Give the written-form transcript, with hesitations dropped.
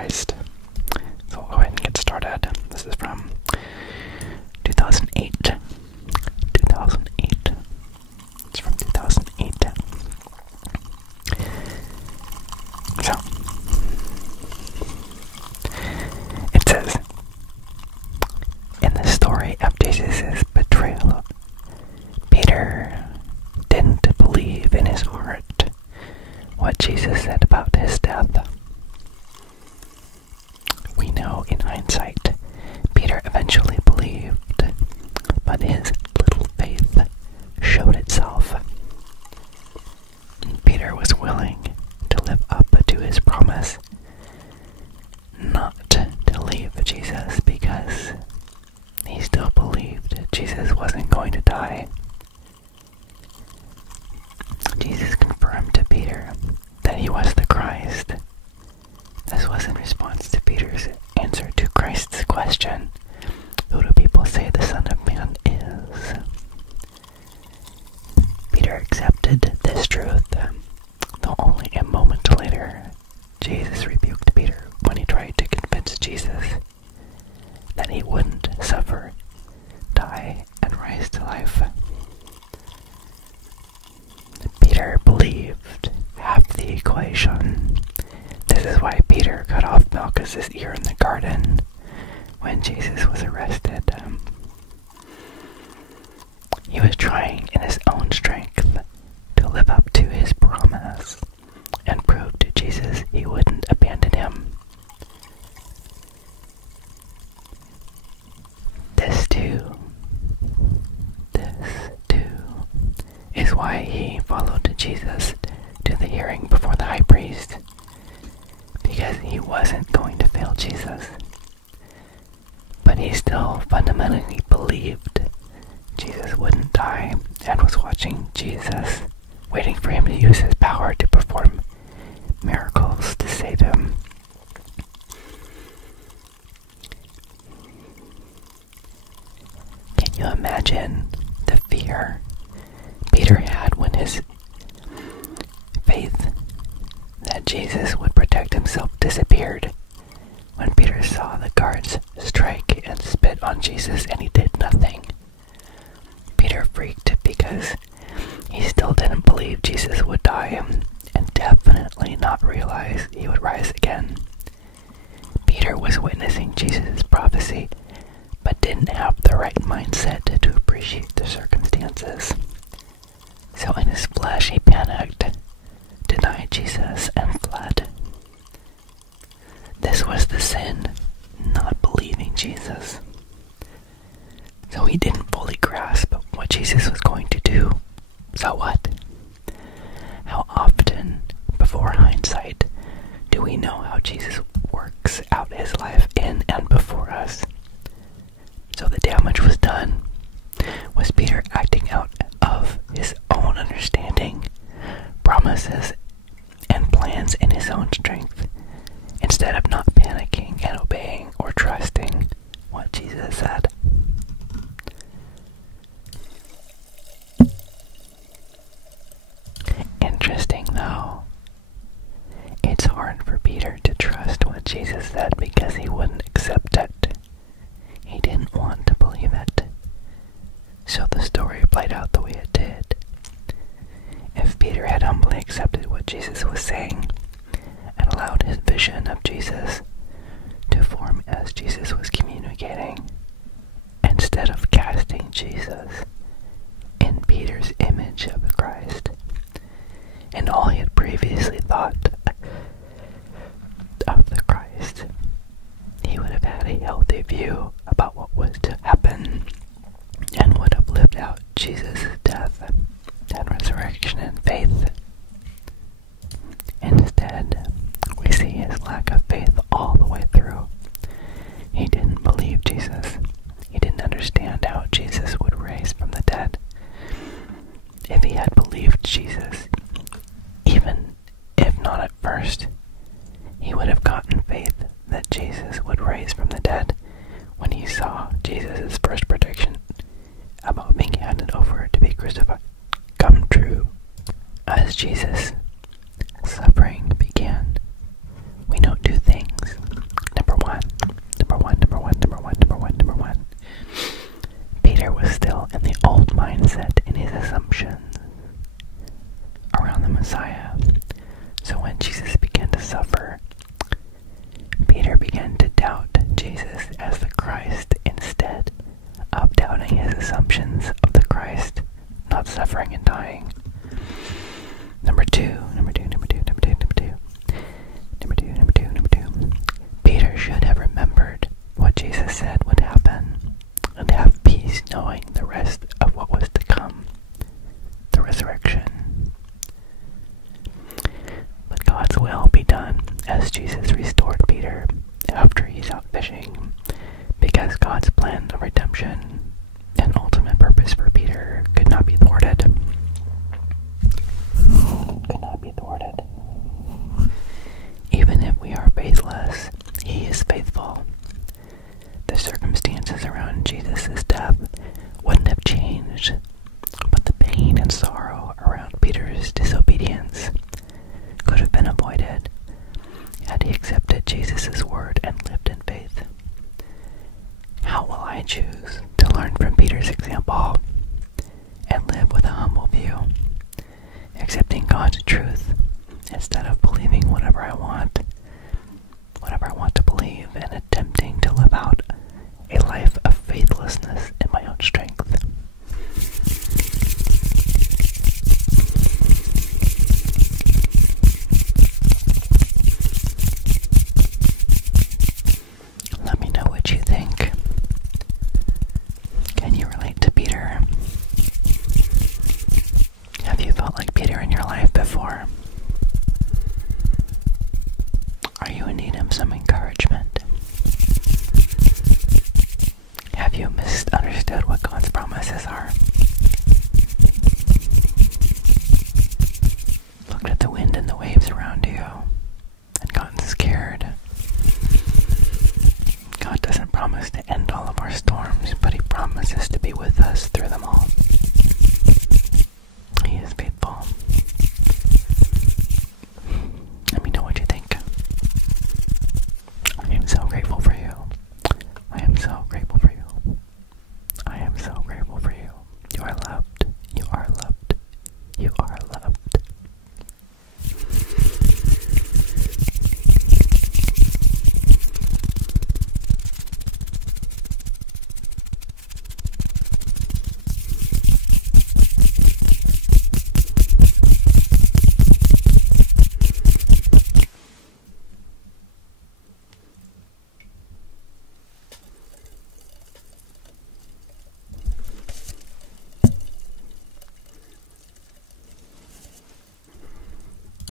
Christ. So we'll go ahead and get started. This is from 2008. 2008. It's from 2008. So, it says, in the story of Jesus' betrayal, Peter didn't believe in his heart what Jesus said about his death. We know in hindsight, Peter eventually believed, but his little faith showed itself. Peter was willing to live up to his promise not to leave Jesus because he still believed Jesus wasn't going to die. Jesus confirmed to Peter that he was the Christ. This was in response to Peter's answer to Christ's question, "Who do people say the Son of Man is?" Peter accepted this truth, though only a moment later, Jesus rebuked Peter when he tried to convince Jesus that he wouldn't suffer, die, and rise to life. Peter believed half the equation. This is why Peter cut off Malchus's ear in the garden when Jesus was arrested. He was trying in his own strength to live up to his promise and prove to Jesus he wouldn't abandon him. This too is why he followed Jesus to the hearing before the high priest, because he wasn't going to fail Jesus. But he still fundamentally believed Jesus wouldn't die and was watching Jesus, waiting for him to use his power to perform miracles to save him. Can you imagine the fear Peter had when his faith that Jesus would protect himself disappeared? When Peter saw the guards strike and spit on Jesus and he did nothing. Peter freaked because he still didn't believe Jesus would die and definitely not realize he would rise again. Peter was witnessing Jesus' prophecy but didn't have the right mindset to appreciate the circumstances. So in his flesh he panicked, denied Jesus, and fled. This was the sin, not believing Jesus. So he didn't fully grasp what Jesus was going to do. So what? How often, before hindsight, do we know how Jesus works out his life in and before us? So the damage was done. Was Peter acting out of his own understanding, promises, and plans in his own strength, instead of not panicking and obeying or trusting what Jesus said? Interesting though, it's hard for Peter to trust what Jesus said because he wouldn't accept it. He didn't want to believe it. So the story played out the way it did. If Peter had humbly accepted what Jesus was saying and allowed his vision of Jesus to form as Jesus was communicating, instead of casting Jesus in Peter's image of the Christ, and all he had previously thought of the Christ, he would have had a healthy view about what was to happen and would have lived out Jesus' death and resurrection in faith. Instead, we see his lack of faith all the way through. He didn't believe Jesus. He didn't understand how Jesus would raise from the dead. If he had believed Jesus, even if not at first, he would have gotten faith that Jesus would raise from the dead when he saw Jesus' first prediction about being handed over to be crucified come true. As Jesus' suffering began, we know two things. Jesus began to suffer, Peter began to doubt Jesus as the Christ instead of doubting his assumptions of the Christ not suffering and dying. Number two. Peter should have remembered what Jesus said would happen and have peace knowing the rest of what was to come, the resurrection. But God's will be done as Jesus restored Peter after he's out fishing, because God's plan of redemption and ultimate purpose for Peter could not be thwarted. Even if we are faithless, he is faithful. The circumstances around Jesus' death wouldn't have changed, but the pain and sorrow around Peter's disobedience could have been avoided had he accepted Jesus' word and lived in faith. How will I choose to learn from Peter's example and live with a humble view, accepting God's truth instead of believing whatever I want to believe, and attempting to live out a life of faithlessness in my own strength? Let me know what you think. Can you relate to Peter? Have you felt like Peter in your life before? Are you in need of some encouragement? Have you misunderstood what God's promises are? Looked at the wind and the waves around you and gotten scared? God doesn't promise to end all of our storms, but he promises to be with us through them all.